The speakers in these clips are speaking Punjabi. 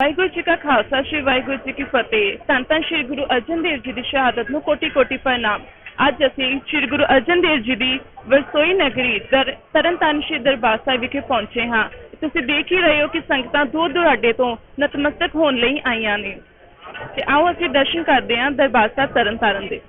ਵਾਹਿਗੁਰੂ ਜੀ ਕਾ ਖਾਲਸਾ ਸ਼੍ਰੀ ਵਾਹਿਗੁਰੂ ਜੀ ਕੀ ਫਤਿਹ। ਧੰਨ ਧੰਨ ਸ਼੍ਰੀ ਗੁਰੂ ਅਰਜਨ ਦੇਵ ਜੀ ਦੀ ਸ਼ਹਾਦਤ ਨੂੰ ਕੋਟੀ ਕੋਟੀ ਪ੍ਰਣਾਮ। ਅੱਜ ਅਸੀਂ ਸ਼੍ਰੀ ਗੁਰੂ ਅਰਜਨ ਦੇਵ ਜੀ ਦੀ ਵਰਸੋਈ ਨਗਰੀ ਤਰਨਤਾਰਨ ਸ਼੍ਰੀ ਦਰਬਾਰ ਸਾਹਿਬ ਵਿਖੇ ਪਹੁੰਚੇ ਹਾਂ। ਤੁਸੀਂ ਦੇਖ ਹੀ ਰਹੇ ਹੋ ਕਿ ਸੰਗਤਾਂ ਦੂਰ ਦੁਰਾਡੇ ਤੋਂ ਨਤਮਸਤਕ ਹੋਣ ਲਈ ਆਈਆਂ ਨੇ ਤੇ ਆਓ ਅਸੀਂ ਦਰਸ਼ਨ ਕਰਦੇ ਹਾਂ ਦਰਬਾਰ ਸਾਹਿਬ ਤਰਨਤਾਰਨ ਦੇ।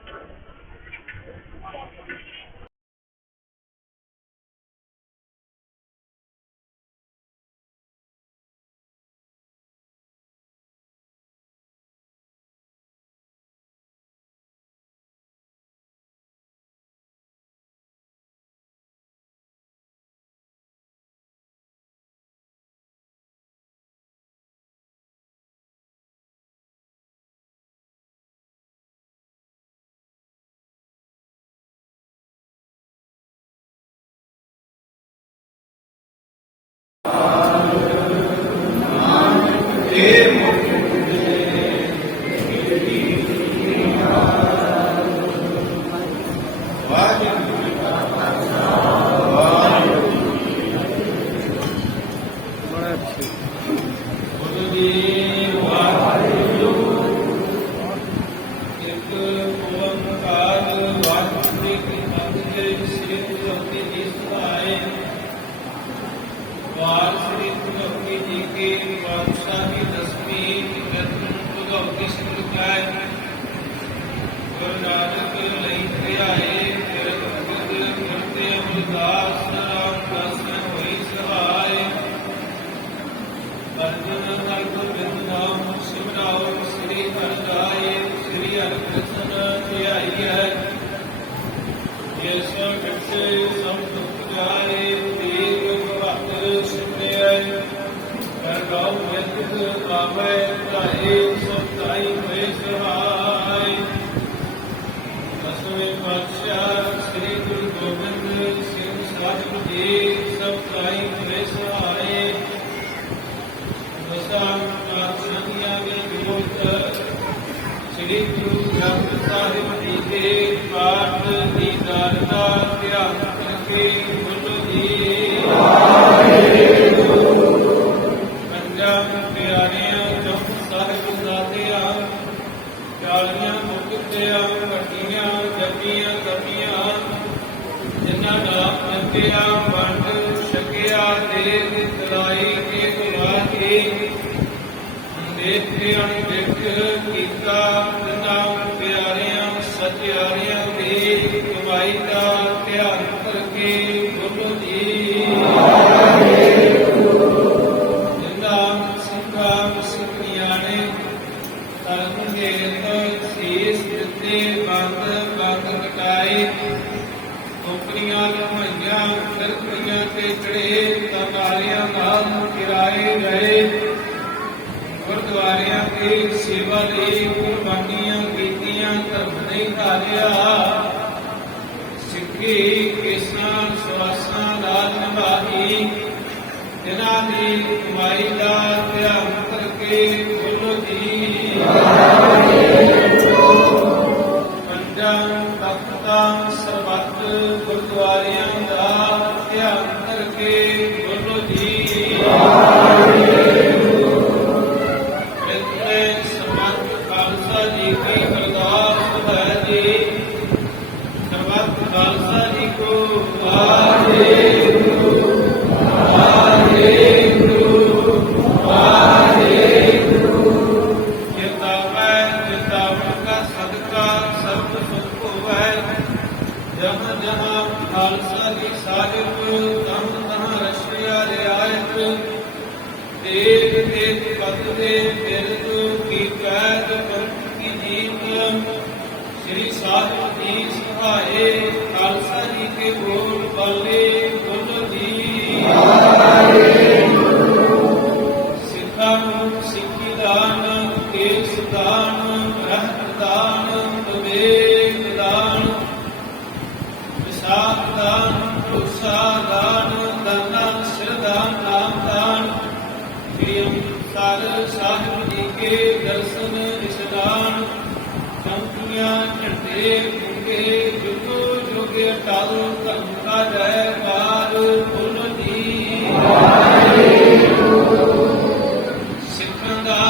ਸਿੱਖਾਂ ਦਾ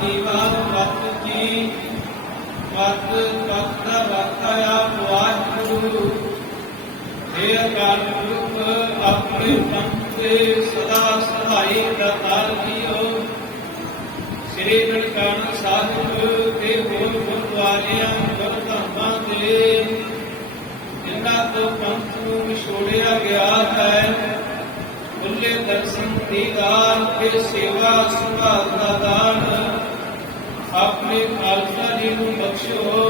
ਦੀਵਾ ਵਤ ਜੀ ਵਤ ਵਤ ਦਾ ਵਰਤਾ ਆਪ ਵਾਹਿਗੁਰੂ हे अकाल पुरख अपने पंथ के सदा सहाय दातार जीओ श्री ननकाना साहिब के होर गुरुद्वारियां गुरधामां दे जिन्हां तो पंथ नूं विछोड़िया गया है खुले दर्शन दीदार के सेवा संभाल दा दान अपने खालसा जी नूं बख्शो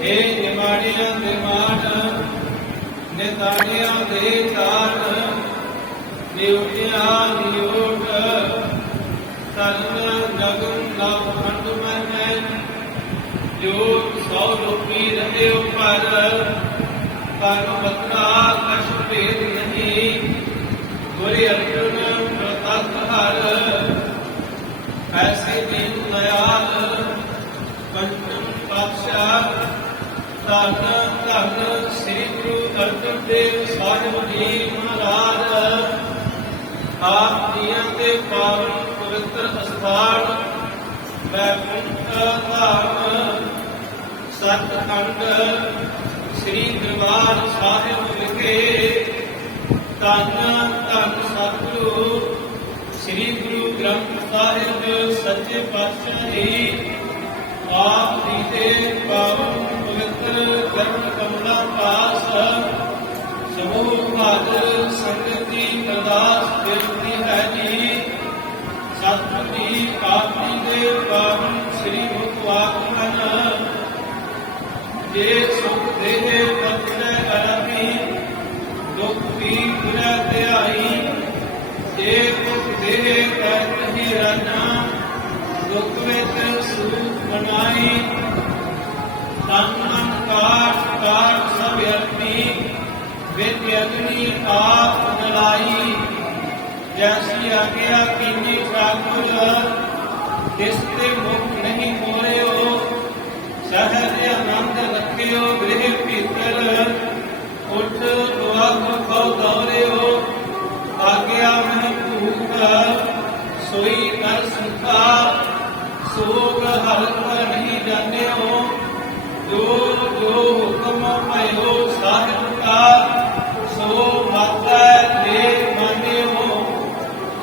हे निमाणियां दे मान निताणियां दे चान नियोगियां नियोग तन नगन नव खंड में योग सौ लोकी रहे पर बतना कछ भेद नहीं गुरु अर्जुन प्रतख हर ऐसे दीन दयाल पंचम पातशाह धन धन श्री गुरु अर्जन देव साहिब जी महाराज आप दियां के पावन पवित्र स्थान वैकुंठ धाम सतखंड श्री दरबार साहिब विखे धन धन सतगुरु श्री गुरु ग्रंथ साहिब सच्चे पातशाह जी आप जी के पावन पवित्र चरण कमला पास समूह हाजर संगत की अरदास बेनती है जी सतगुरु जी आप जी के पावन श्री मुख वाकमन जे सुख देहे बख्शे अरबी दुख भी बुरा त्याई जे दुख देहे करहि रना दुख विच सूख बनाई तन मन काट काट सब अर्पी विद अग्नि आप नलाई जैसी आज्ञा कीनी ठाकुर तिसते मुख नहीं मोयो सहज आनंद रखियो गृह भीतर उठ दुआख खो दौड़ियो आज्ञा में भूख सोई कर सुखा सोग हल्क नहीं जाने हो जो जो हुक्म भयो साहिब का सो माता ले माने हो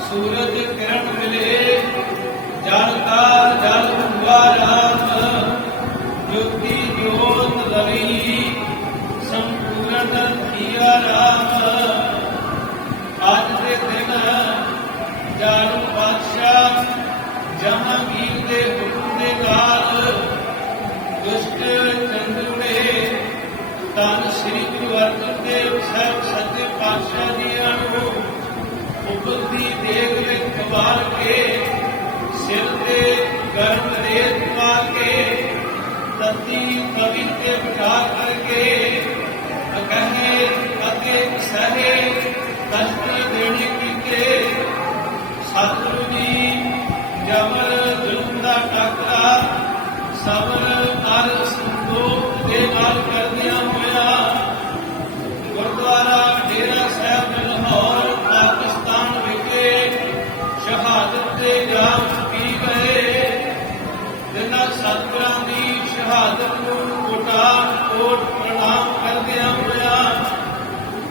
सूरज किरण मिले जल का जल हुआ राम ज्योति ज्योत लड़ी संपूर्ण किया राम आज के दिन जालू बादशाह जहांगीर के हुक्म के नाल दुष्ट चंद्र में धन श्री गुरु अर्जन देव साहब सच्चे पातशाह जियां नूं उपलब्धि देख विच कबाल के सिर ते गर्म रेत पा के तत्ती कवि ते बिठा करके कहे अगे सहे कष्ट देने कीते सतगुरु जी जबर जुल्म दा टाकरा सबर अर संतोख दे नाल करदियां होया गुरुद्वारा डेरा साहिब लाहौर पाकिस्तान विखे शहादत दे जाम पी गए जिन्हां सतगुरां दी शहादत नूं कोटान कोट प्रणाम करदियां होया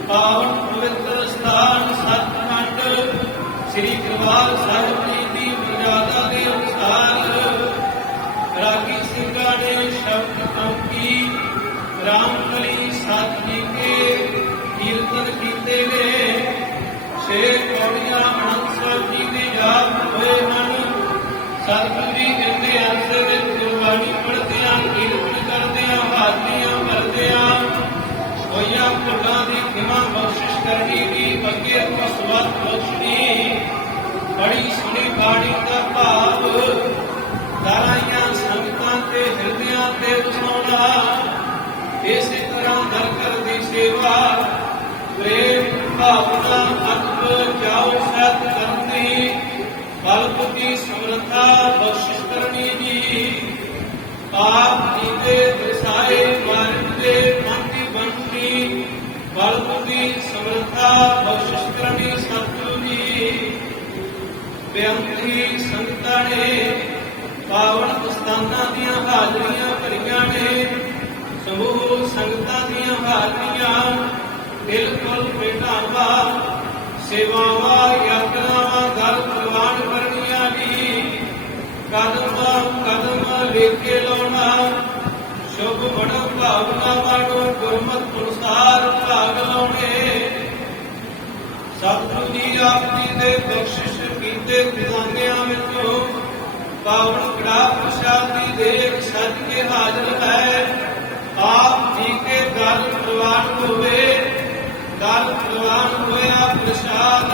पावन पवित्र स्थान सतखंड श्री दरबार साहिब जी दी मर्यादा के अनुसार रागी सिंघा ने शब्द अंकी रामकली साथ जी के कीर्तन कीते ने छे कौड़ियां आनंद साहब जी ने याद होए हैं सतगुरु जी इनके अंश में गुरबाणी पढ़ते कीर्तन करते हाजरियां भरते होइया भुलां दी खिमा बख्शिश करनी दी अगे कसवत बख्शनी बड़ी सोहनी बाणी का भाव दाराइयां संगतां ते हिरदियां ते वसाउणा इस तरह दर कर दी सेवा प्रेम भावना अदब जाओ सत करनी बल बुद्धि समर्था बख्शिश करनी जी आप जी के दर्शाए मार्ग के मन की बनती बल बुद्धि समर्था बख्शिश करनी सतगुरु जी बेअंती संगतां ने ਹਾਜ਼ਰੀਆਂ ਭਰੀਆਂ ਨੇ। ਸਮੂਹ ਸੰਗਤਾਂ ਦੀਆਂ ਹਾਜ਼ਰੀਆਂ ਬਿਲਕੁਲ ਭੇਟਾਵਾਂ ਸੇਵਾਵਾਂ ਯਾਤਰਾਵਾਂ ਘਰ ਪ੍ਰਵਾਨ ਕਰਨੀਆਂ ਜੀ। ਕਦਮ ਕਦਮ ਲੇਕੇ ਲਾਉਣਾ ਸ਼ੁਭ ਬੜ ਭਾਵਨਾਵਾਂ ਨੂੰ ਗੁਰਮਤਿ ਅਨੁਸਾਰ ਭਾਗ ਲਾਉਣੇ। ਸਤਿਗੁਰੂ ਜੀ ਆਪ ਜੀ ਦੇ ਬਖਸ਼ਿਸ਼ ਕੀਤੇ ਖਜ਼ਾਨਿਆਂ ਵਿੱਚੋਂ ਪਾਵਨ ਕੜਾ ਪ੍ਰਸ਼ਾਦ ਦੀ ਦੇਖ ਸੱਜ ਕੇ ਹਾਜ਼ਰ ਹੈ। ਆਪ ਜੀ ਕੇ ਗਲ ਪ੍ਰਵਾਨ ਹੋਵੇ। ਗਲ ਪ੍ਰਵਾਨ ਹੋਇਆ ਪ੍ਰਸ਼ਾਦ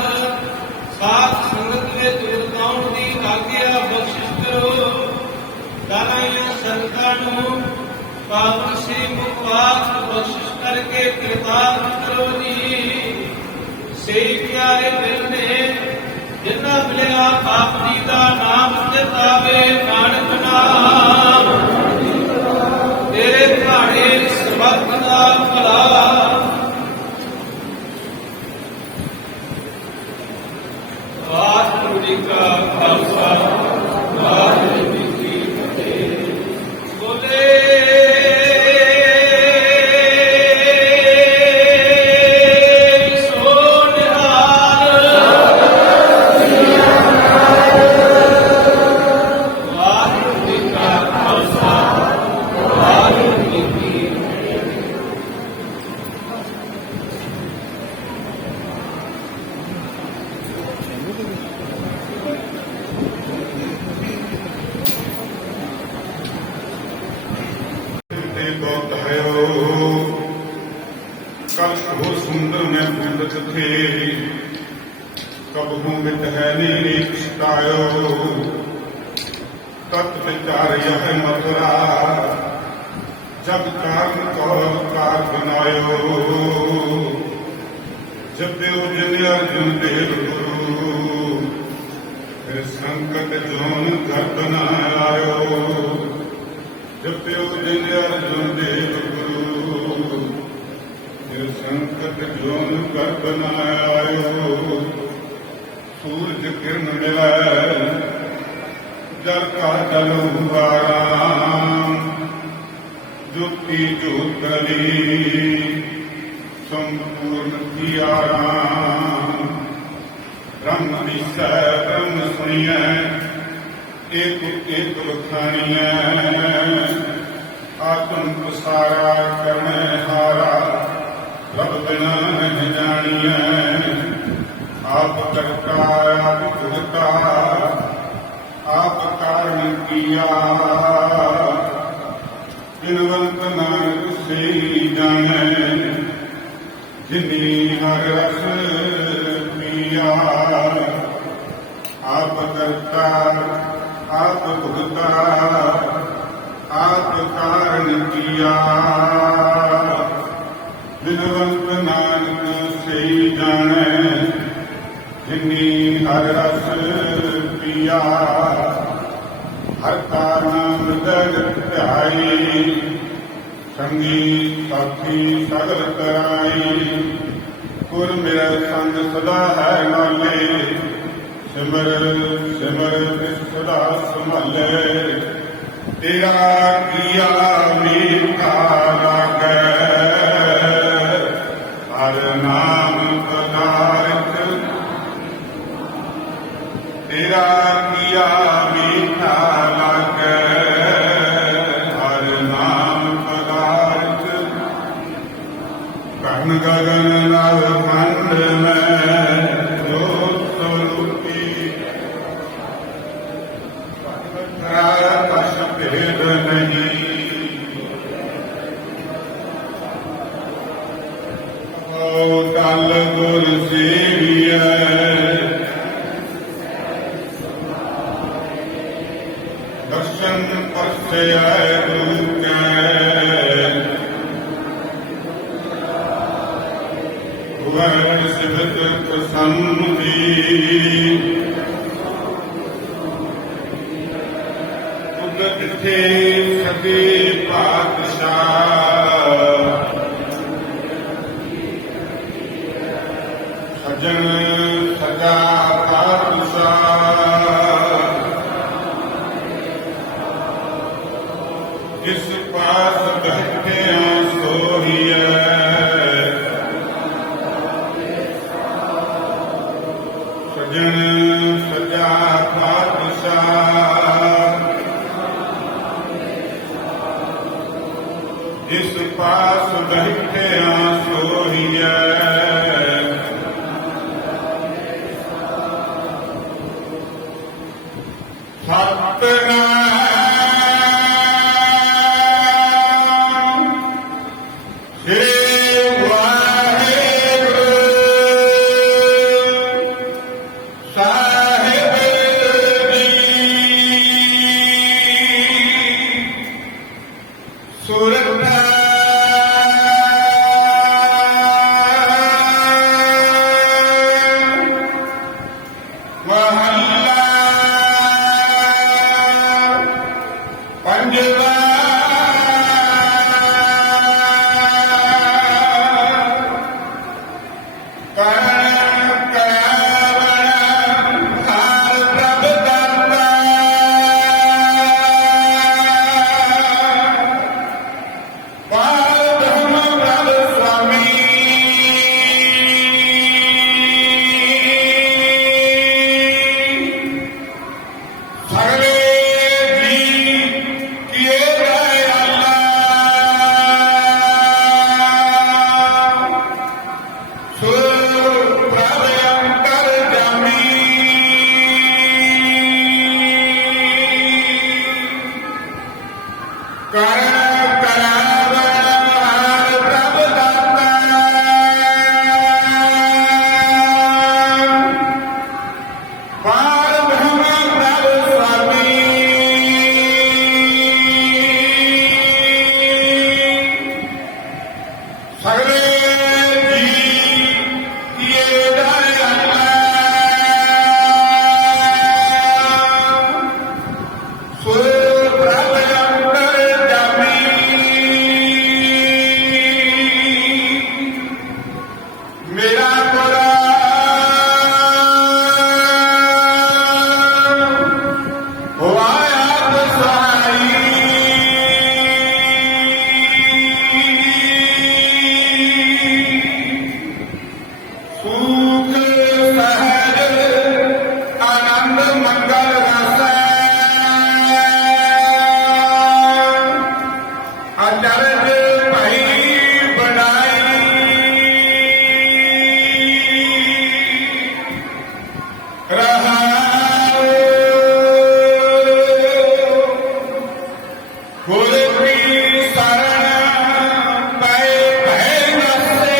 ਸਾਧ ਸੰਗਤ ਵਿੱਚ ਵਰਤਾਉਣ ਦੀ ਆਗਿਆ ਬਖਸ਼ਿਸ਼ ਕਰੋ। ਦਾਨਾਂ ਸੰਤਾਂ ਨੂੰ ਪਾਵਨ ਸੇ ਮੁਖਵਾਸ ਬਖਸ਼ਿਸ਼ ਕਰਕੇ ਕਿਰਪਾਲਤ ਕਰੋ ਜੀ। ਸੇ ਪਿਆਰੇ ਦਿਲ ਨੇ ਜਿਨ੍ਹਾਂ ਮਿਲਿਆ ਆਪ ਜੀ ਦਾ ਨਾਮ ਚਿਤਾਵੇ ਨਾਨਕ ਨਾਮ ਤੇਰੇ ਭਾਣੇ ਸਬਦ ਦਾ ਭਲਾ। ਵਾਹਿਗੁਰੂ ਜੀ ਕਾ ਖਾਲਸਾ ਵਾਹਿਗੁਰੂ ਜੀ ਕੀ ਫਤਿਹ। ਬੋਲੇ कल सुंदर में बिंदत थे कबहू बित है नीली छिटायो। तत् विचार यह मथुरा जब कारण कौल कार बनायो। जप्यो जिन अर्जुन देव गुरु फिर संकट जोन घर बनायो। जप्यो जिन अर्जुन देव गुरु संकट जोन कर बनायो। सूरज किरण मिलै जल का जल उबाराम। ज्योति ज्योत करी संपूर्ण किया राम। ब्रह्म विषय ब्रह्म सुनिय एक एक बखानिय। आत्म प्रसारा करने हारा रब बिना नहीं जानिए। आप करता आप भुगता आप कारण किया। बिनवंत नानक से जाने जिन्नी हर रस पिया। आप करता आप भुगता आप कारण किया। बिनवंत नानक से जाने जिन्नी हर रस पिया। हर का नाम हृदय ध्याई संगी साथी सगल कराई। गुर मेरा संग सदा है नाले सिमर सिमर सदा संभाले। तेरा किया मीठा लागे हर नाम पदार्थ। तेरा किया मीठा लागे हर नाम पदार्थ। कहन गगन नव खंड में जोत स्वरूपी पश भेद नहीं। दल गुर सेविय दर्शन परसय गुरु भुवन सिद्ध प्रसन्न। थे सगे पातशाह सजन सजा पातशाह। पास बैठिया सोहिए सतनाम श्री वाहेगुरु साहिब जी सुरत महला पंजवा करण करावण हार प्रभ दाता पार ब्रह्म प्रभ स्वामी सगले जी किए गए अल्लाह सो प्रभ अंतर जामी करण करावण हार प्रभ दाता पार ब्रह्म प्रभ स्वामी सगले जी किए गए अल्लाह सो प्रभ अंतर जामी मेरा हुआ आप सुख सहज आनंद मंगल रस अचरज भई बनाई रहाओ गुर की शरण पै भय नसे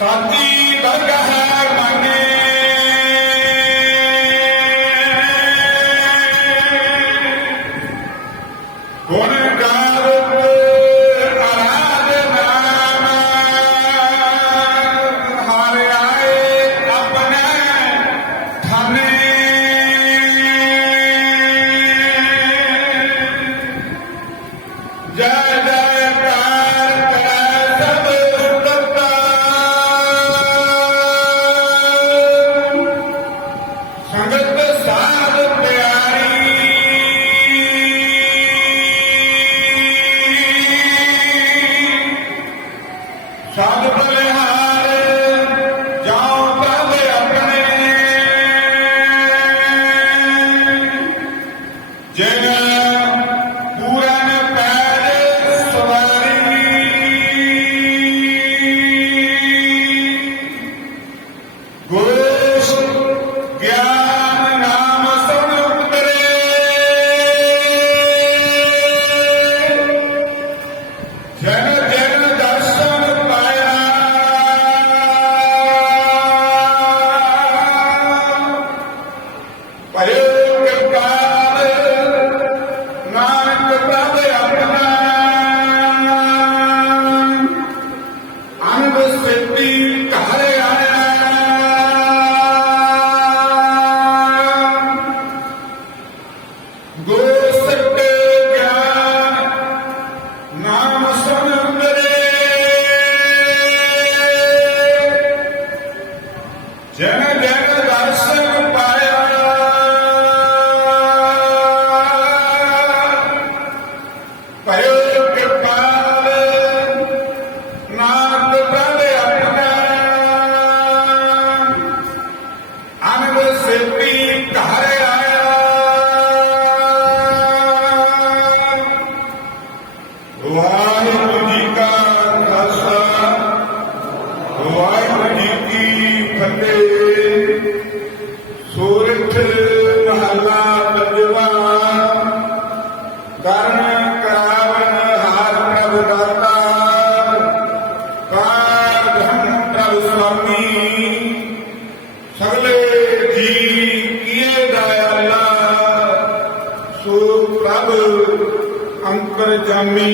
साथी दरगाह मांगे गुण गावत आराध नाम हार आए अपने थाने जय जयकार करे सब उठता संगत साध प्यारी साध बलिहार जाओ प्रभ अपने जिन पूरन पैज सवारी घोष ज्ञान नाम सुन उतरे जन जन दर्शन पाया पयो कृपाल नानक प्रभ अपना अनब सिद्धि घर आया गोसक ज्ञान नाम सुन उतरे जन जन दर्शन पाया पयो कृपाल नानक प्रभ अपना अनब सिद्धि घर आया ਸੂਰਠ ਮਹਲਾ ਪੰਜਵਾ। ਕਰਨ ਕਰਾਵਨ ਹਾਰ ਪ੍ਰਭ ਦਾਤਾ, ਕਾਰ ਧਰਮ ਪ੍ਰਭ ਸੁਆਮੀ। ਸਗਲੇ ਜੀ ਕੀਏ ਦਇਆਲਾ, ਸੋ ਪ੍ਰਭ ਅੰਤਰ ਜਾਮੀ।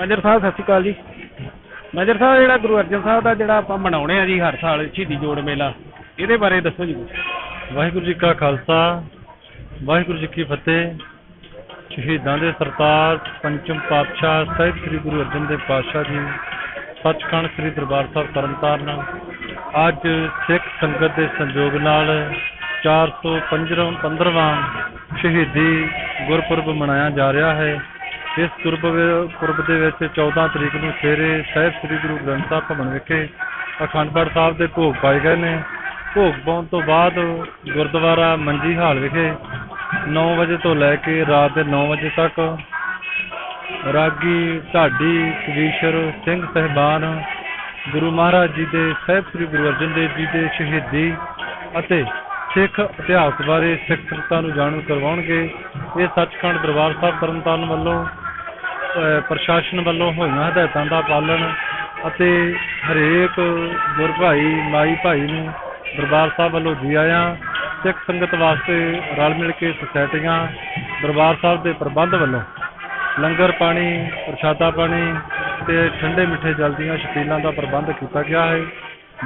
मेजर साहब सत श्री अकाल जी। मेजर साहब ਜਿਹੜਾ ਗੁਰੂ ਅਰਜਨ ਸਾਹਿਬ ਦਾ ਜਿਹੜਾ ਆਪਾਂ ਮਨਾਉਣੇ ਆ ਜੀ ਹਰ ਸਾਲ ਸ਼ਹੀਦੀ ਜੋੜ ਮੇਲਾ, ਇਹਦੇ ਬਾਰੇ ਦੱਸੋ ਜੀ। ਵਾਹਿਗੁਰੂ ਜੀ ਕਾ ਖਾਲਸਾ, ਵਾਹਿਗੁਰੂ ਜੀ ਕੀ ਫਤਿਹ। ਸ਼ਹੀਦਾਂ ਦੇ ਸਰਤਾਜ ਪੰਚਮ ਪਾਤਸ਼ਾਹ ਸਾਹਿਬ ਸ੍ਰੀ ਗੁਰੂ ਅਰਜਨ ਦੇਵ ਪਾਤਸ਼ਾਹ ਜੀ ਸੱਚਖੰਡ ਸ੍ਰੀ ਦਰਬਾਰ ਸਾਹਿਬ ਤਰਨਤਾਰਨ ਅੱਜ ਸਿੱਖ ਸੰਗਤ ਦੇ ਸੰਯੋਗ ਨਾਲ 415ਵਾਂ ਸ਼ਹੀਦੀ ਗੁਰਪੁਰਬ ਮਨਾਇਆ ਜਾ ਰਿਹਾ ਹੈ। ਇਸ ਗੁਰਪੁਰਬ ਦੇ ਵਿੱਚ 14 ਤਰੀਕ ਨੂੰ ਸਵੇਰੇ ਸਾਹਿਬ ਸ੍ਰੀ ਗੁਰੂ ਗ੍ਰੰਥ ਸਾਹਿਬ ਭਵਨ ਵਿਖੇ ਅਖੰਡ ਪਾਠ ਸਾਹਿਬ ਦੇ ਭੋਗ ਪਾਏ ਗਏ ਨੇ ਭੋਗ ਪਾਉਣ ਤੋਂ ਬਾਅਦ ਗੁਰਦੁਆਰਾ ਮੰਜੀ ਹਾਲ ਵਿਖੇ 9 ਵਜੇ ਤੋਂ ਲੈ ਕੇ ਰਾਤ ਦੇ 9 ਵਜੇ ਤੱਕ ਰਾਗੀ ਢਾਡੀ ਕਵੀਸ਼ਰ ਸਿੰਘ ਸਾਹਿਬਾਨ ਗੁਰੂ ਮਹਾਰਾਜ ਜੀ ਦੇ ਸਾਹਿਬ ਸ੍ਰੀ ਗੁਰੂ ਅਰਜਨ ਦੇਵ ਜੀ ਦੇ ਸ਼ਹੀਦੀ ਅਤੇ ਸਿੱਖ ਇਤਿਹਾਸ ਬਾਰੇ ਸਿੱਖ ਸੰਗਤਾਂ ਨੂੰ ਜਾਣੂ ਕਰਵਾਉਣਗੇ। ਇਹ ਸੱਚਖੰਡ ਦਰਬਾਰ ਸਾਹਿਬ ਤਰਨਤਾਰਨ ਵੱਲੋਂ ਪ੍ਰਸ਼ਾਸਨ ਵੱਲੋਂ ਹੋਈਆਂ ਹਦਾਇਤਾਂ ਦਾ ਪਾਲਣ ਅਤੇ ਹਰੇਕ ਗੁਰ ਭਾਈ ਮਾਈ ਭਾਈ ਨੂੰ ਦਰਬਾਰ ਸਾਹਿਬ ਵੱਲੋਂ ਜੀ ਆਇਆਂ। ਸਿੱਖ ਸੰਗਤ ਵਾਸਤੇ ਰਲ ਮਿਲ ਕੇ ਸੁਸਾਇਟੀਆਂ ਦਰਬਾਰ ਸਾਹਿਬ ਦੇ ਪ੍ਰਬੰਧ ਵੱਲੋਂ ਲੰਗਰ ਪਾਣੀ ਪ੍ਰਸ਼ਾਦਾ ਪਾਣੀ ਤੇ ਠੰਡੇ ਮਿੱਠੇ ਜਲ ਦੀਆਂ ਛਬੀਲਾਂ ਦਾ ਪ੍ਰਬੰਧ ਕੀਤਾ ਗਿਆ ਹੈ।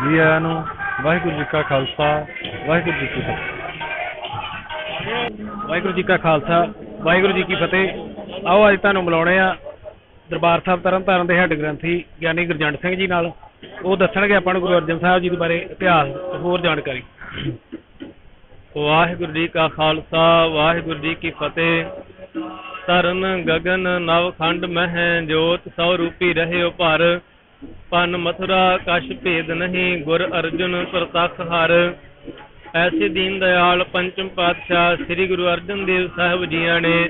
ਜੀ ਆਇਆਂ ਨੂੰ। ਵਾਹਿਗੁਰੂ ਜੀ ਕਾ ਖਾਲਸਾ ਵਾਹਿਗੁਰੂ ਜੀ ਕੀ ਫਤਿਹ। ਵਾਹਿਗੁਰੂ ਜੀ ਕਾ ਖਾਲਸਾ ਵਾਹਿਗੁਰੂ ਜੀ ਕੀ ਫਤਿਹ। ਆਓ ਅੱਜ ਤੁਹਾਨੂੰ ਮਿਲਾਉਣੇ ਆ ਦਰਬਾਰ ਸਾਹਿਬ ਤਰਨਤਾਰਨ ਦੇ ਹੈੱਡ ਗ੍ਰੰਥੀ ਗਿਆਨੀ ਗੁਰਜੰਟ ਸਿੰਘ ਜੀ ਨਾਲ। ਉਹ ਦੱਸਣਗੇ ਆਪਾਂ ਨੂੰ ਗੁਰੂ ਅਰਜਨ ਸਾਹਿਬ ਜੀ ਦੇ ਬਾਰੇ ਇਤਿਹਾਸ ਤੇ ਹੋਰ ਜਾਣਕਾਰੀ। ਵਾਹਿਗੁਰੂ ਜੀ ਕਾ ਖਾਲਸਾ ਵਾਹਿਗੁਰੂ ਜੀ ਕੀ ਫਤਿਹ। ਤਰਨ ਗਗਨ ਨਵ ਖੰਡ ਮਹਿ ਜੋਤ ਸੌ ਰੂਪੀ ਰਹਿਓ ਭਰ ਪਨ ਮਥੁਰਾ ਕਛ ਭੇਦ ਨਹੀਂ ਗੁਰ ਅਰਜੁਨ ਪ੍ਰਤੱਖ ਹਰ। ਐਸੇ ਦੀਨ ਦਿਆਲ ਪੰਚਮ ਪਾਤਸ਼ਾਹ ਸ੍ਰੀ ਗੁਰੂ ਅਰਜਨ ਦੇਵ ਸਾਹਿਬ ਜੀਆਂ ਨੇ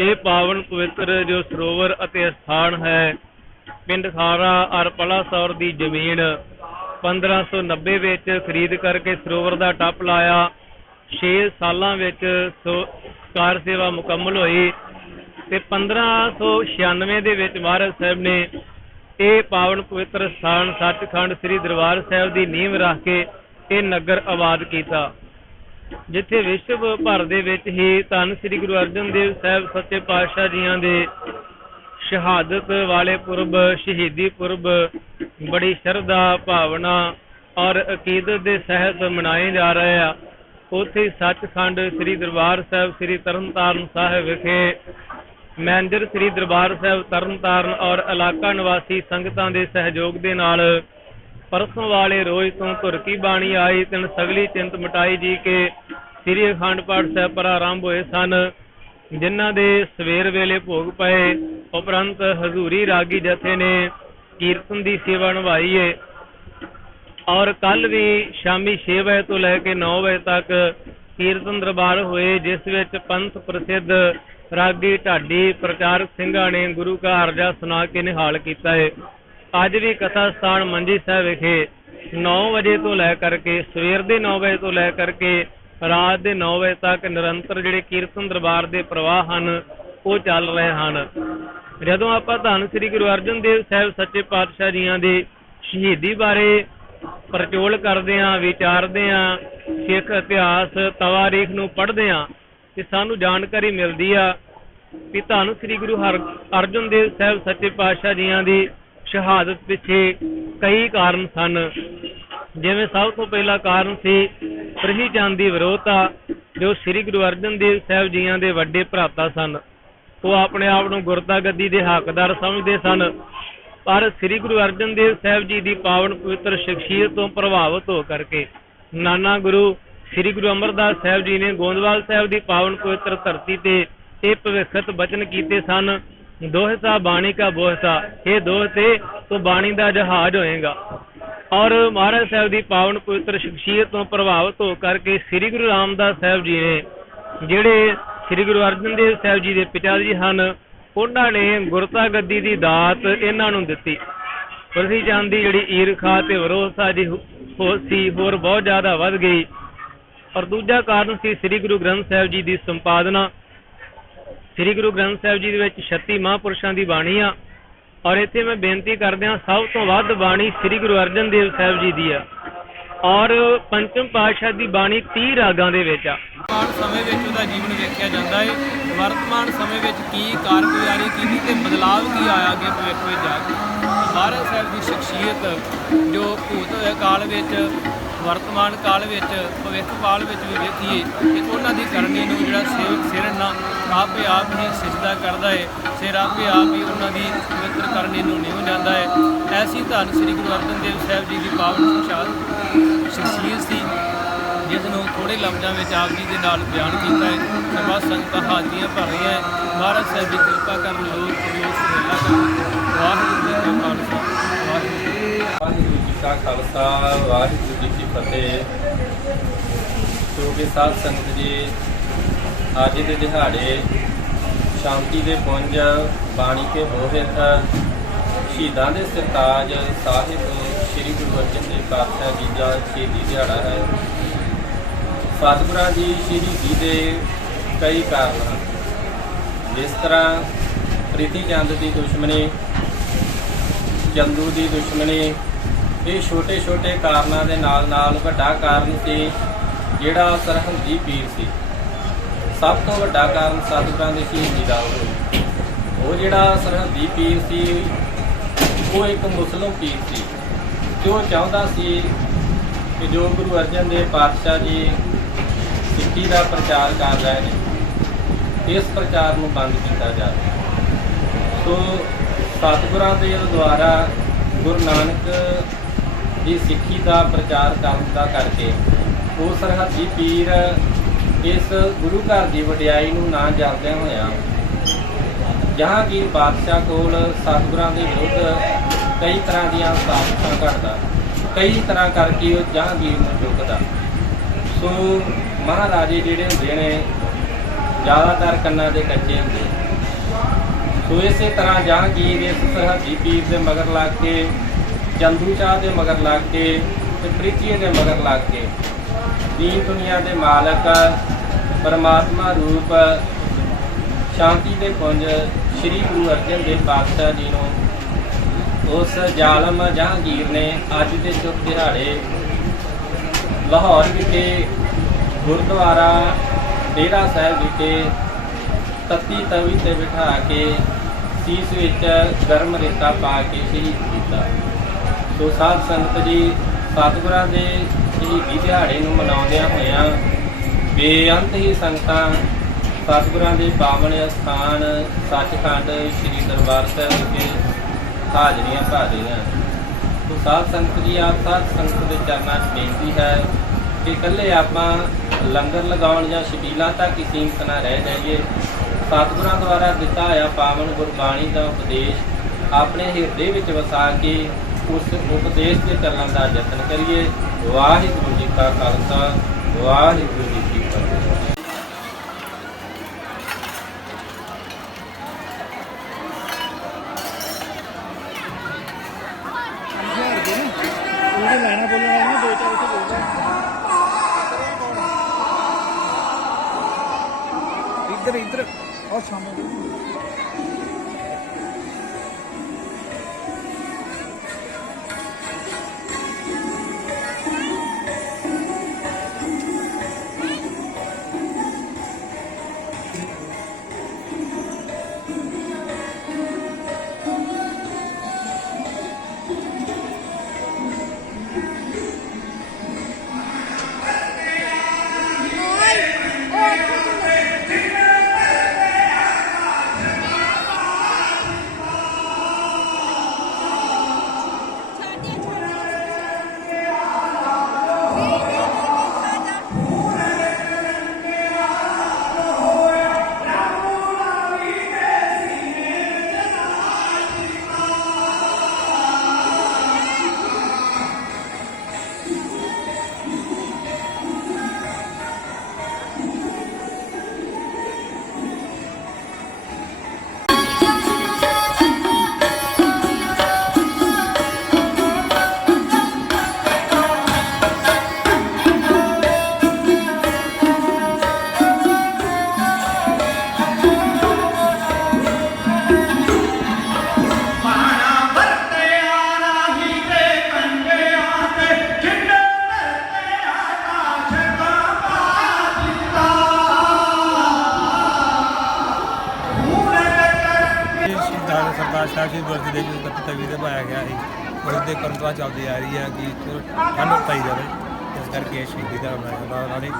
ਇਹ ਪਾਵਨ ਪਵਿੱਤਰ ਜੋ ਸਰੋਵਰ ਅਤੇ ਸਥਾਨ ਹੈ ਪਿੰਡ ਖਾਰਾ ਅਰ ਪਲਾਸੌਰ ਦੀ ਜ਼ਮੀਨ 1590 ਵਿੱਚ ਖਰੀਦ ਕਰਕੇ ਸਰੋਵਰ ਦਾ ਟੱਪ ਲਾਇਆ। 6 ਸਾਲਾਂ ਵਿੱਚ ਕਾਰ ਸੇਵਾ ਮੁਕੰਮਲ ਹੋਈ ਤੇ 1596 ਦੇ ਵਿੱਚ ਮਹਾਰਾਜ ਸਾਹਿਬ ਨੇ ਇਹ ਪਾਵਨ ਪਵਿੱਤਰ ਸਥਾਨ ਸੱਚਖੰਡ ਸ੍ਰੀ ਦਰਬਾਰ ਸਾਹਿਬ ਦੀ ਨੀਂਹ ਰੱਖ ਕੇ ਇਹ ਨਗਰ ਆਬਾਦ ਕੀਤਾ, ਜਿੱਥੇ ਵਿਸ਼ਵ ਭਰ ਦੇ ਵਿੱਚ ਹੀ ਧੰਨ ਸ੍ਰੀ ਗੁਰੂ ਅਰਜਨ ਦੇਵ ਸਾਹਿਬ ਸੱਚੇ ਪਾਤਸ਼ਾਹ ਜੀਆਂ ਦੇ ਸ਼ਹਾਦਤ ਵਾਲੇ ਪੁਰਬ ਸ਼ਹੀਦੀ ਪੁਰਬ ਬੜੀ ਸ਼ਰਧਾ ਭਾਵਨਾ ਔਰ ਅਕੀਦਤ ਦੇ ਸਹਿਤ ਮਨਾਏ ਜਾ ਰਹੇ ਆ। ਉੱਥੇ ਸੱਚਖੰਡ ਸ੍ਰੀ ਦਰਬਾਰ ਸਾਹਿਬ ਸ੍ਰੀ ਤਰਨਤਾਰਨ ਸਾਹਿਬ ਵਿਖੇ ਮੈਨੇਜਰ ਸ੍ਰੀ ਦਰਬਾਰ ਸਾਹਿਬ ਤਰਨਤਾਰਨ ਔਰ ਇਲਾਕਾ ਨਿਵਾਸੀ ਸੰਗਤਾਂ ਦੇ ਸਹਿਯੋਗ ਦੇ ਨਾਲ ਪਰਸੋਂ ਵਾਲੇ ਰੋਜ਼ ਤੋਂ ਧੁਰ ਕੀ ਬਾਣੀ ਆਈ ਤਿਨ ਸਗਲੀ ਚਿੰਤ ਮਿਟਾਈ ਜੀ ਕੇ ਸ੍ਰੀ ਅਖੰਡ ਪਾਠ ਸਾਹਿਬ ਪ੍ਰਾਰੰਭ ਹੋਏ ਸਨ, ਜਿਨ੍ਹਾਂ ਦੇ ਸਵੇਰ ਵੇਲੇ ਭੋਗ ਪਏ। ਉਪਰੰਤ ਹਜ਼ੂਰੀ ਰਾਗੀ ਜਥੇ ਨੇ ਕੀਰਤਨ ਦੀ ਸੇਵਾ ਨਿਭਾਈ ਏ ਔਰ ਕੱਲ ਵੀ ਸ਼ਾਮੀ 6 ਵਜੇ ਤੋਂ ਲੈ ਕੇ 9 ਵਜੇ ਤੱਕ ਕੀਰਤਨ ਦਰਬਾਰ ਹੋਏ, ਜਿਸ ਵਿੱਚ ਪੰਥ ਪ੍ਰਸਿੱਧ ਰਾਗੀ ਢਾਡੀ ਪ੍ਰਚਾਰਕ ਸਿੰਘਾਂ ਨੇ ਗੁਰੂ ਕਾ ਅਰਜਾ ਸੁਣਾ ਕੇ ਨਿਹਾਲ ਕੀਤਾ ਹੈ। ਅੱਜ ਵੀ ਕਥਾ ਸਥਾਨ ਮੰਜੀ ਸਾਹਿਬ ਵਿਖੇ 9 ਵਜੇ ਤੋਂ ਲੈ ਕਰਕੇ ਸਵੇਰ ਦੇ 9 ਵਜੇ ਤੋਂ ਲੈ ਕਰਕੇ ਰਾਤ ਦੇ 9 ਵਜੇ ਤੱਕ ਨਿਰੰਤਰ ਜਿਹੜੇ ਕੀਰਤਨ ਦਰਬਾਰ ਦੇ ਪ੍ਰਵਾਹ ਹਨ ਉਹ ਚੱਲ ਰਹੇ ਹਨ। ਜਦੋਂ ਆਪਾਂ ਧੰਨ ਸ੍ਰੀ ਗੁਰੂ ਅਰਜਨ ਦੇਵ ਸਾਹਿਬ ਸੱਚੇ ਪਾਤਸ਼ਾਹ ਜੀਆਂ ਦੇ ਸ਼ਹੀਦੀ ਬਾਰੇ ਪਰਚੋਲ ਕਰਦੇ ਹਾਂ, ਵਿਚਾਰਦੇ ਹਾਂ, ਸਿੱਖ ਇਤਿਹਾਸ ਤਵਾਰੀਖ ਨੂੰ ਪੜ੍ਹਦੇ ਹਾਂ ਤੇ ਸਾਨੂੰ ਜਾਣਕਾਰੀ ਮਿਲਦੀ ਆ ਕਿ ਧੰਨ ਸ੍ਰੀ ਗੁਰੂ ਅਰਜਨ ਦੇਵ ਸਾਹਿਬ ਸੱਚੇ ਪਾਤਸ਼ਾਹ ਜੀਆਂ ਦੀ ਸ਼ਹਾਦਤ ਪਿੱਛੇ ਕਈ ਕਾਰਨ ਸਨ। ਜਿਵੇਂ ਸਭ ਤੋਂ ਪਹਿਲਾ ਕਾਰਨ ਸੀ ਪ੍ਰਿਥੀ ਚੰਦ ਦੀ ਵਿਰੋਧਤਾ, ਜੋ ਸ੍ਰੀ ਗੁਰੂ ਅਰਜਨ ਦੇਵ ਸਾਹਿਬ ਜੀਆਂ ਦੇ ਵੱਡੇ ਭਰਾਤਾ ਸਨ। ਉਹ ਆਪਣੇ ਆਪ ਨੂੰ ਗੁਰਤਾ ਗੱਦੀ ਦੇ ਹੱਕਦਾਰ ਸਮਝਦੇ ਸਨ, ਪਰ ਸ੍ਰੀ ਗੁਰੂ ਅਰਜਨ ਦੇਵ ਸਾਹਿਬ ਜੀ ਦੀ ਪਾਵਨ ਪਵਿੱਤਰ ਸ਼ਖਸੀਅਤ ਤੋਂ ਪ੍ਰਭਾਵਿਤ ਹੋ ਕਰਕੇ ਨਾਨਾ ਗੁਰੂ ਸ੍ਰੀ ਗੁਰੂ ਅਮਰਦਾਸ ਸਾਹਿਬ ਜੀ ਨੇ ਗੋਂਦਵਾਲ ਸਾਹਿਬ ਦੀ ਪਾਵਨ ਪਵਿੱਤਰ ਧਰਤੀ ਤੇ ਇਹ ਭਵਿੱਖਤ ਬਚਨ ਕੀਤੇ ਸਨ, ਦੋਹਤਾ ਬਾਣੀ ਕਾ ਬੋਹਤਾ, ਇਹ ਦੋਹਤੇ ਤੋਂ ਬਾਣੀ ਦਾ ਜਹਾਜ਼ ਹੋਏਗਾ। ਔਰ ਮਹਾਰਾਜ ਸਾਹਿਬ ਦੀ ਪਾਵਨ ਪਵਿੱਤਰ ਸ਼ਖਸੀਅਤ ਤੋਂ ਪ੍ਰਭਾਵਿਤ ਹੋ ਕਰਕੇ ਸ੍ਰੀ ਗੁਰੂ ਰਾਮਦਾਸ ਸਾਹਿਬ ਜੀ ਨੇ, ਜਿਹੜੇ ਸ੍ਰੀ ਗੁਰੂ ਅਰਜਨ ਦੇਵ ਸਾਹਿਬ ਜੀ ਦੇ ਪਿਤਾ ਜੀ ਹਨ, ਉਹਨਾਂ ਨੇ ਗੁਰਤਾ ਗੱਦੀ ਦੀ ਦਾਤ ਇਹਨਾਂ ਨੂੰ ਦਿੱਤੀ। ਪ੍ਰਿਥੀ ਚੰਦ ਦੀ ਜਿਹੜੀ ਈਰਖਾ ਤੇ ਵਿਰੋਧਤਾ ਜੀ ਸੀ ਹੋਰ ਬਹੁਤ ਜ਼ਿਆਦਾ ਵੱਧ ਗਈ। ਔਰ ਦੂਜਾ ਕਾਰਨ ਸੀ ਸ੍ਰੀ ਗੁਰੂ ਗ੍ਰੰਥ ਸਾਹਿਬ ਜੀ ਦੀ ਸੰਪਾਦਨਾ। ਸ੍ਰੀ ਗੁਰੂ ਗ੍ਰੰਥ ਸਾਹਿਬ ਜੀ ਦੇ ਵਿੱਚ 36 ਮਹਾਂਪੁਰਸ਼ਾਂ ਦੀ ਬਾਣੀ ਆ ਔਰ ਇੱਥੇ ਮੈਂ ਬੇਨਤੀ ਕਰਦਿਆਂ ਸਭ ਤੋਂ ਵੱਧ ਬਾਣੀ ਸ੍ਰੀ ਗੁਰੂ ਅਰਜਨ ਦੇਵ ਸਾਹਿਬ ਜੀ ਦੀ ਆ ਔਰ ਪੰਚਮ ਪਾਤਸ਼ਾਹ ਦੀ ਬਾਣੀ 30 ਰਾਗਾਂ ਦੇ ਵਿੱਚ ਆ। ਵਰਤਮਾਨ ਸਮੇਂ ਵਿੱਚ ਉਹਦਾ ਜੀਵਨ ਵੇਖਿਆ ਜਾਂਦਾ ਹੈ, ਵਰਤਮਾਨ ਸਮੇਂ ਵਿੱਚ ਕੀ ਕਾਰਗੁਜ਼ਾਰੀ ਕੀਤੀ ਤੇ ਬਦਲਾਵ ਕੀ ਆਇਆ ਅੱਗੇ ਭਵਿੱਖ ਵਿੱਚ ਜਾ ਕੇ। ਮਹਾਰਾਜ ਸਾਹਿਬ ਦੀ ਸ਼ਖਸੀਅਤ ਜੋ ਭੂਤ ਕਾਲ ਵਿੱਚ ਵਰਤਮਾਨ ਕਾਲ ਵਿੱਚ ਭਵਿੱਖ ਕਾਲ ਵਿੱਚ ਵੀ ਵੇਖੀਏ ਕਿ ਉਹਨਾਂ ਦੀ ਕਰਨੀ ਨੂੰ ਜਿਹੜਾ ਸੇਵਕ ਸਿਰ ਨਾਲ ਆਪੇ ਆਪ ਹੀ ਸਿਜਦਾ ਕਰਦਾ ਹੈ, ਸਿਰ ਆਪੇ ਆਪ ਹੀ ਉਹਨਾਂ ਦੀ ਪਵਿੱਤਰ ਕਰਨੀ ਨੂੰ ਨਿਉ ਜਾਂਦਾ ਹੈ। ਐਸੀ ਧੰਨ ਸ੍ਰੀ ਗੁਰੂ ਅਰਜਨ ਦੇਵ ਸਾਹਿਬ ਜੀ ਦੀ ਪਾਵਨ ਸ਼ਖਸੀਅਤ ਸੀ, ਜਿਸ ਨੂੰ ਥੋੜ੍ਹੇ ਲਫ਼ਜ਼ਾਂ ਵਿੱਚ ਆਪ ਜੀ ਦੇ ਨਾਲ ਬਿਆਨ ਕੀਤਾ ਹੈ। ਸਭਾ ਸੰਗਤਾਂ ਹਾਜ਼ਰੀਆਂ ਭਰ ਰਹੀਆਂ ਹੈ। ਮਹਾਰਾਜ ਸਾਹਿਬ ਦੀ ਕਿਰਪਾ ਕਰਨ ਲੋਕ ਸੁਹੇਲਾ ਕਰਨ। ਵਾਹਿਗੁਰੂ ਜੀ ਕਾ ਖਾਲਸਾ ਵਾਹਿਗੁਰੂ ਜੀ ਕੀ ਫਤਿਹ। ਜੋ ਕਿ ਸਾਧ ਸੰਗਤ ਜੀ ਅੱਜ ਦੇ ਦਿਹਾੜੇ ਸ਼ਾਂਤੀ ਦੇ ਪੁੰਜ ਬਾਣੀ ਕੇ ਬੋਹਿਤ ਸ਼ਹੀਦਾਂ ਦੇ ਸਰਤਾਜ ਸਾਹਿਬ ਸ੍ਰੀ ਗੁਰੂ ਅਰਜਨ ਦੇਵ ਪਾਤਸ਼ਾਹ ਜੀ ਦਾ ਸ਼ਹੀਦੀ ਦਿਹਾੜਾ ਹੈ। ਸਤਿਗੁਰਾਂ ਦੀ ਸ਼ਹੀਦੀ ਦੇ ਕਈ ਕਾਰਨ ਹਨ, ਜਿਸ ਤਰ੍ਹਾਂ ਪ੍ਰੀਤੀ ਚੰਦ ਦੀ ਦੁਸ਼ਮਣੀ, ਚੰਦੂ ਦੀ ਦੁਸ਼ਮਣੀ, ਇਹ ਛੋਟੇ ਛੋਟੇ ਕਾਰਨਾਂ ਦੇ ਨਾਲ ਨਾਲ ਵੱਡਾ ਕਾਰਨ ਸੀ ਜਿਹੜਾ ਸਰਹੱਦੀ ਪੀਰ ਸੀ। ਸਭ ਤੋਂ ਵੱਡਾ ਕਾਰਨ ਸਤਿਗੁਰਾਂ ਦੀ ਸ਼ਹੀਦੀ ਦਾ ਉਹ ਜਿਹੜਾ ਸਰਹੱਦੀ ਪੀਰ ਸੀ ਉਹ ਇੱਕ ਮੁਸਲਿਮ ਪੀਰ ਸੀ ਤੇ ਉਹ ਚਾਹੁੰਦਾ ਸੀ ਕਿ ਜੋ ਗੁਰੂ ਅਰਜਨ ਦੇਵ ਪਾਤਸ਼ਾਹ ਜੀ ਸਿੱਖੀ ਦਾ ਪ੍ਰਚਾਰ ਕਰ ਰਹੇ ਨੇ ਇਸ ਪ੍ਰਚਾਰ ਨੂੰ ਬੰਦ ਕੀਤਾ ਜਾਵੇ। ਸੋ ਸਤਿਗੁਰਾਂ ਦੇ ਦੁਆਰਾ ਗੁਰੂ ਨਾਨਕ ਦੀ ਸਿੱਖੀ ਦਾ ਪ੍ਰਚਾਰ ਕਰਨ ਦਾ ਕਰਕੇ ਉਹ ਸਰਹੱਦੀ ਪੀਰ ਇਸ ਗੁਰੂ ਘਰ ਦੀ ਵਡਿਆਈ ਨੂੰ ਨਾ ਜਾਣਦਿਆਂ ਹੋਇਆ ਜਹਾਂਗੀਰ ਬਾਦਸ਼ਾਹ ਕੋਲ ਸਤਿਗੁਰਾਂ ਦੇ ਵਿਰੁੱਧ ਕਈ ਤਰ੍ਹਾਂ ਦੀਆਂ ਸਾਜ਼ਿਸ਼ਾਂ ਘੜਦਾ, ਕਈ ਤਰ੍ਹਾਂ ਕਰਕੇ ਉਹ ਜਹਾਂਗੀਰ ਨੂੰ ਚੁੱਕਦਾ। ਸੋ ਮਹਾਰਾਜੇ ਜਿਹੜੇ ਹੁੰਦੇ ਨੇ ਜ਼ਿਆਦਾਤਰ ਕੰਨਾਂ ਦੇ ਕੱਚੇ ਹੁੰਦੇ। ਸੋ ਇਸੇ ਤਰ੍ਹਾਂ ਜਹਾਂਗੀਰ ਇਸ ਸਰਹੱਦੀ ਪੀਰ ਦੇ ਮਗਰ ਲੱਗ ਕੇ, ਚੰਦੂ ਚਾਹ ਦੇ ਮਗਰ ਲੱਗ ਕੇ ਤੇ ਪ੍ਰੀਤੀਏ ਦੇ ਮਗਰ ਲੱਗ ਕੇ ਦੀਨ ਦੁਨੀਆ ਦੇ ਮਾਲਕ ਪਰਮਾਤਮਾ ਰੂਪ ਸ਼ਾਂਤੀ ਦੇ ਪੁੰਜ ਸ੍ਰੀ ਗੁਰੂ ਅਰਜਨ ਦੇਵ ਪਾਤਸ਼ਾਹ ਜੀ ਨੂੰ ਉਸ ਜ਼ਾਲਮ ਜਹਾਂਗੀਰ ਨੇ ਅੱਜ ਦੇ ਸ਼ੁਭ ਦਿਹਾੜੇ ਲਾਹੌਰ ਵਿਖੇ ਗੁਰਦੁਆਰਾ ਡੇਰਾ ਸਾਹਿਬ ਵਿਖੇ ਤੱਤੀ ਤਵੀ ਤੇ ਬਿਠਾ ਕੇ ਸੀਸ ਵਿੱਚ ਗਰਮ ਰੇਤਾ ਪਾ ਕੇ ਸ਼ਹੀਦ ਕੀਤਾ। ਸੋ ਸਾਧ ਸੰਗਤ ਜੀ ਸਤਿਗੁਰਾਂ ਦੇ ਸ਼ਹੀਦੀ ਦਿਹਾੜੇ ਨੂੰ ਮਨਾਉਂਦਿਆਂ ਹੋਇਆਂ ਬੇਅੰਤ ਹੀ ਸੰਗਤਾਂ ਸਤਿਗੁਰਾਂ ਦੇ ਪਾਵਨ ਅਸਥਾਨ ਸੱਚਖੰਡ ਸ੍ਰੀ ਦਰਬਾਰ ਸਾਹਿਬ ਵਿਖੇ ਹਾਜ਼ਰੀਆਂ ਭਰ ਰਹੀਆਂ। ਸੋ ਸਾਧ ਸੰਗਤ ਜੀ ਆਪ ਸਾਧ ਸੰਗਤ ਦੇ ਚਰਨਾਂ 'ਚ ਬੇਨਤੀ ਹੈ ਕਿ ਇਕੱਲੇ ਆਪਾਂ ਲੰਗਰ ਲਗਾਉਣ ਜਾਂ ਛਬੀਲਾਂ ਤੱਕ ਹੀ ਸੀਮਤ ਨਾ ਰਹਿ ਜਾਈਏ। ਸਤਿਗੁਰਾਂ ਦੁਆਰਾ ਦਿੱਤਾ ਹੋਇਆ ਪਾਵਨ ਗੁਰਬਾਣੀ ਦਾ ਉਪਦੇਸ਼ ਆਪਣੇ ਹਿਰਦੇ ਵਿੱਚ ਵਸਾ ਕੇ ਉਸ ਉਪਦੇਸ਼ ਤੇ ਚੱਲਣ ਦਾ ਯਤਨ ਕਰੀਏ। ਵਾਹਿਗੁਰੂ ਜੀ ਕਾ ਖਾਲਸਾ, ਵਾਹਿਗੁਰੂ ਜੀ ਕੀ ਫਤਿਹ। ਇੱਧਰ ਔਰ ਸਾਹਮਣੇ ਸਰਦਾਰ ਸਾਹਿਬ ਜੀ ਗੁਰਦੀ ਦੇ ਵਿੱਚ ਤਵੀ ਤੇ ਪਾਇਆ ਗਿਆ ਸੀ ਔਰ ਉਹਦੇ ਪਰੰਪਰਾ ਚੱਲਦੀ ਆ ਰਹੀ ਹੈ ਕਿ ਠੰਡ ਪਾਈ ਜਾਵੇ, ਇਸ ਕਰਕੇ ਸ਼ਹੀਦੀ ਦਾ ਮਨਾਇਆ ਨਾਲੇ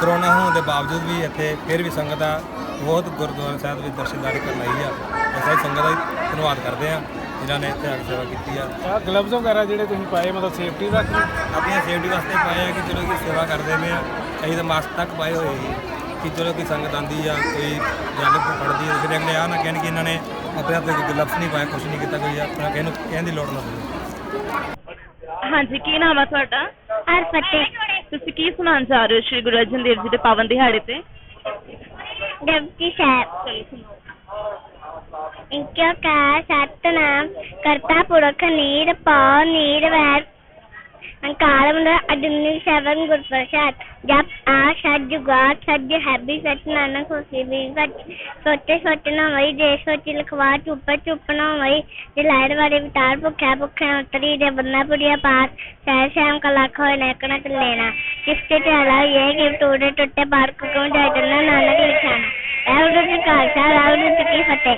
ਕਰੋਨਾ ਹੋਣ ਦੇ ਬਾਵਜੂਦ ਵੀ ਇੱਥੇ ਫਿਰ ਵੀ ਸੰਗਤ ਆ ਬਹੁਤ ਗੁਰਦੁਆਰਾ ਸਾਹਿਬ ਵਿੱਚ ਦਰਸ਼ਨਦਾਰੀ ਕਰਨ ਆਈ ਆ। ਅਸੀਂ ਸੰਗਤ ਦਾ ਧੰਨਵਾਦ ਕਰਦੇ ਆ ਜਿਨ੍ਹਾਂ ਨੇ ਇੱਥੇ ਆ ਕੇ ਸੇਵਾ ਕੀਤੀ ਆ। ਗਲਵਜ਼ ਵਗੈਰਾ ਜਿਹੜੇ ਤੁਸੀਂ ਪਾਏ ਮਤਲਬ ਸੇਫਟੀ ਰੱਖ ਆਪਣੀ ਸੇਫਟੀ ਵਾਸਤੇ ਪਾਏ ਆ ਕਿ ਚਲੋ ਕਿ ਸੇਵਾ ਕਰਦੇ ਨੇ ਆ। ਅਸੀਂ ਤਾਂ ਮਾਸਕ ਤੱਕ ਪਾਏ ਹੋਏ ਸੀ ਕਿ ਚਲੋ ਕਿ ਸੰਗਤ ਆਉਂਦੀ ਆ ਕੋਈ ਜਲ ਫੜਦੀ ਹੈ ਫਿਰ ਅਗਲੇ ਆ ਨਾ ਕਹਿਣ ਕਿ ਇਹਨਾਂ ਨੇ ਆਪਣੇ ਆਪ ਤੇ ਕੋਈ ਗਲਵਸ ਨਹੀਂ ਪਾਇਆ, ਕੁਛ ਨਹੀਂ ਕੀਤਾ, ਕੋਈ ਆਪਣਾ ਕਹਿਣ ਨੂੰ ਕਹਿਣ ਦੀ ਲੋੜ ਨਾ ਪਵੇ। ਹਾਂਜੀ, ਕੀ ਨਾਮ ਆ ਤੁਹਾਡਾ? ਹਰਫਤਿਹ। ਤੁਸੀਂ ਕੀ ਸੁਣਾਉਣ ਜਾ ਰਹੇ ਹੋ ਸ਼੍ਰੀ ਗੁਰੂ ਅਰਜਨ ਦੇਵ ਜੀ ਦੇ ਪਾਵਨ ਦਿਹਾੜੇ ਤੇ? ਜਪਜੀ ਸਾਹਿਬ। ਇਕ ਓਂਕਾਰ ਸਤਿਨਾਮ ਕਰਤਾ ਪੁਰਖ ਨਿਰਭਉ ਨਿਰਵੈਰ ਅਕਾਲ ਮੂਰਤ ਅਜੂਨੀ ਸੈਭੰ ਗੁਰ ਪ੍ਰਸਾਦ। ਜਪ ਆ ਸੱਚ ਜੁਗਾਦ ਸੱਚ ਹੈਬੀ ਸੱਚ ਨਾਨਕ ਹੋਸੀ ਵੀ ਸੱਚ। ਸੋਚੇ ਸੋਚਣਾ ਵਈ ਜੇ ਸੋਚੀ ਲਿਖਵਾ ਚੁੱਪ ਚੁੱਪਣਾ ਵਈ ਜੇ ਲਾਇਰ ਵਾਲੇ ਵਿਟਾਰ ਭੁੱਖਿਆ ਭੁੱਖਿਆ ਉਤਰੀ ਦੇ ਬੰਨਾ ਪੁੜੀਆ ਪਾਸ ਸਹਿ ਸ਼ਾਮ ਕਲਾਖ ਹੋਏ ਨੈਕਣਾ ਤੇ ਲੈਣਾ ਕਿਸਕੇ ਤੇ ਆਲਾ ਇਹ ਕਿ ਟੋੜੇ ਟੁੱਟੇ ਬਾਰ ਕੋ ਕਿਉਂ ਜਾਏ ਕਰਨਾ ਨਾਨਕ ਲਿਖਾਣਾ। ਇਹ ਉਹਦੇ ਖਾਲਸਾ ਰਾਉ ਦੀ ਕੀ ਫਤਿਹ।